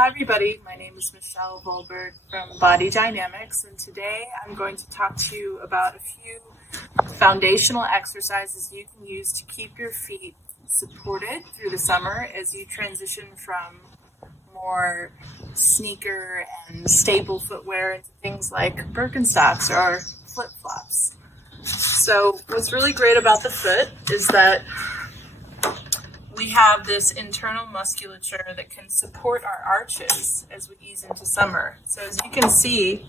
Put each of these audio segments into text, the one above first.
Hi everybody, my name is Michelle Volberg from Body Dynamics, and today I'm going to talk to you about a few foundational exercises you can use to keep your feet supported through the summer as you transition from more sneaker and staple footwear into things like Birkenstocks or flip-flops. So what's really great about the foot is that we have this internal musculature that can support our arches as we ease into summer. So as you can see,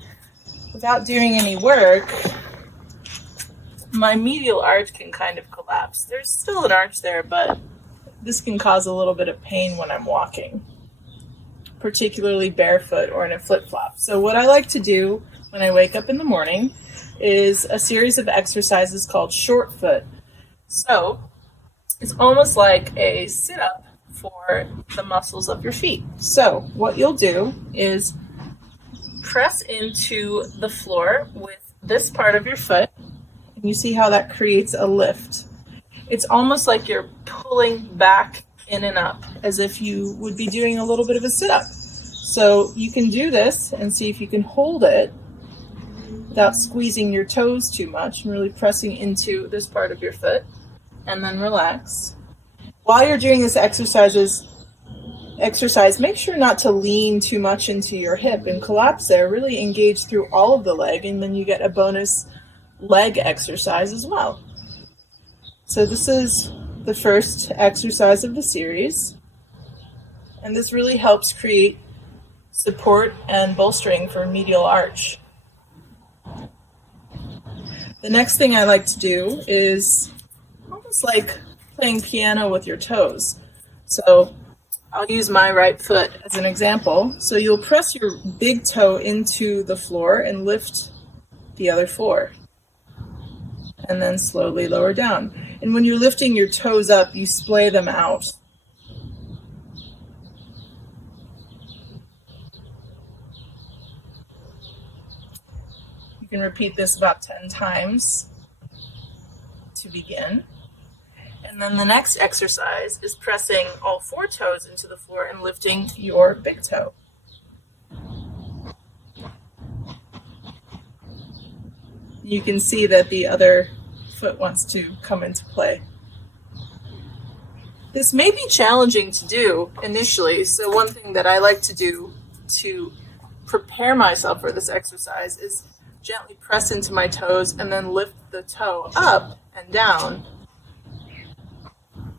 without doing any work, my medial arch can kind of collapse. There's still an arch there, but this can cause a little bit of pain when I'm walking, particularly barefoot or in a flip-flop. So what I like to do when I wake up in the morning is a series of exercises called short foot. So it's almost like a sit-up for the muscles of your feet. So what you'll do is press into the floor with this part of your foot, and you see how that creates a lift. It's almost like you're pulling back in and up, as if you would be doing a little bit of a sit-up. So you can do this and see if you can hold it without squeezing your toes too much and really pressing into this part of your foot. And then relax. While you're doing this exercise, make sure not to lean too much into your hip and collapse there. Really engage through all of the leg, and then you get a bonus leg exercise as well. So this is the first exercise of the series, and this really helps create support and bolstering for medial arch. The next thing I like to do is almost like playing piano with your toes. So I'll use my right foot as an example. So you'll press your big toe into the floor and lift the other four, and then slowly lower down. And when you're lifting your toes up, you splay them out. You can repeat this about 10 times to begin. And then the next exercise is pressing all four toes into the floor and lifting your big toe. You can see that the other foot wants to come into play. This may be challenging to do initially, so one thing that I like to do to prepare myself for this exercise is gently press into my toes and then lift the toe up and down.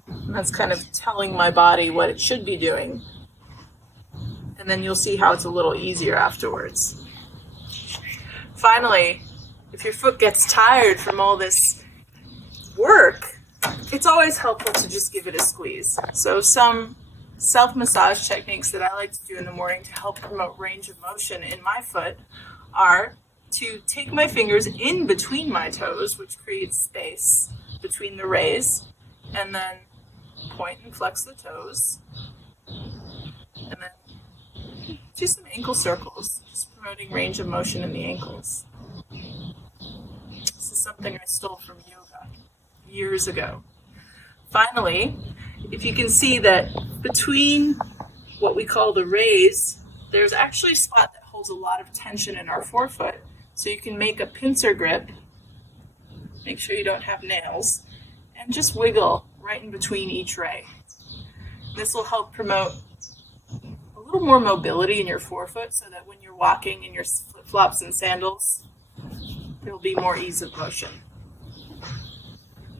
And that's kind of telling my body what it should be doing. And then you'll see how it's a little easier afterwards. Finally, if your foot gets tired from all this work, it's always helpful to just give it a squeeze. So some self-massage techniques that I like to do in the morning to help promote range of motion in my foot are to take my fingers in between my toes, which creates space between the rays, and then point and flex the toes, and then do some ankle circles, just promoting range of motion in the ankles. This is something I stole from yoga years ago. Finally, if you can see that between what we call the rays, there's actually a spot that holds a lot of tension in our forefoot. So you can make a pincer grip, make sure you don't have nails, and just wiggle right in between each ray. This will help promote a little more mobility in your forefoot so that when you're walking in your flip-flops and sandals, there will be more ease of motion.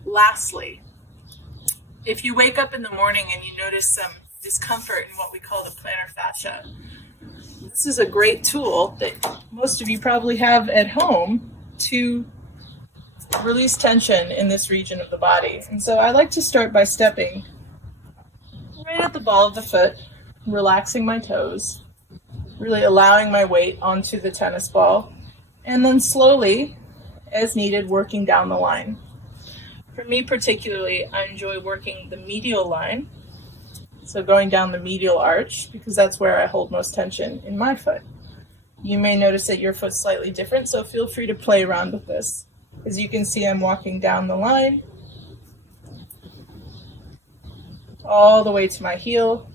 Lastly, if you wake up in the morning and you notice some discomfort in what we call the plantar fascia, this is a great tool that most of you probably have at home to release tension in this region of the body. And so I like to start by stepping right at the ball of the foot, relaxing my toes, really allowing my weight onto the tennis ball, and then slowly, as needed, working down the line. For me particularly, I enjoy working the medial line, so going down the medial arch, because that's where I hold most tension in my foot. You may notice that your foot's slightly different, so feel free to play around with this. As you can see, I'm walking down the line, all the way to my heel,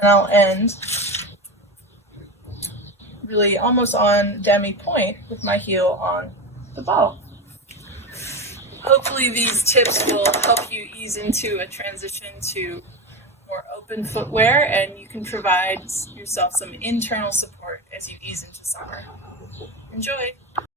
And I'll end really almost on demi point with my heel on the ball. Hopefully these tips will help you ease into a transition to more open footwear, and you can provide yourself some internal support as you ease into summer. Enjoy!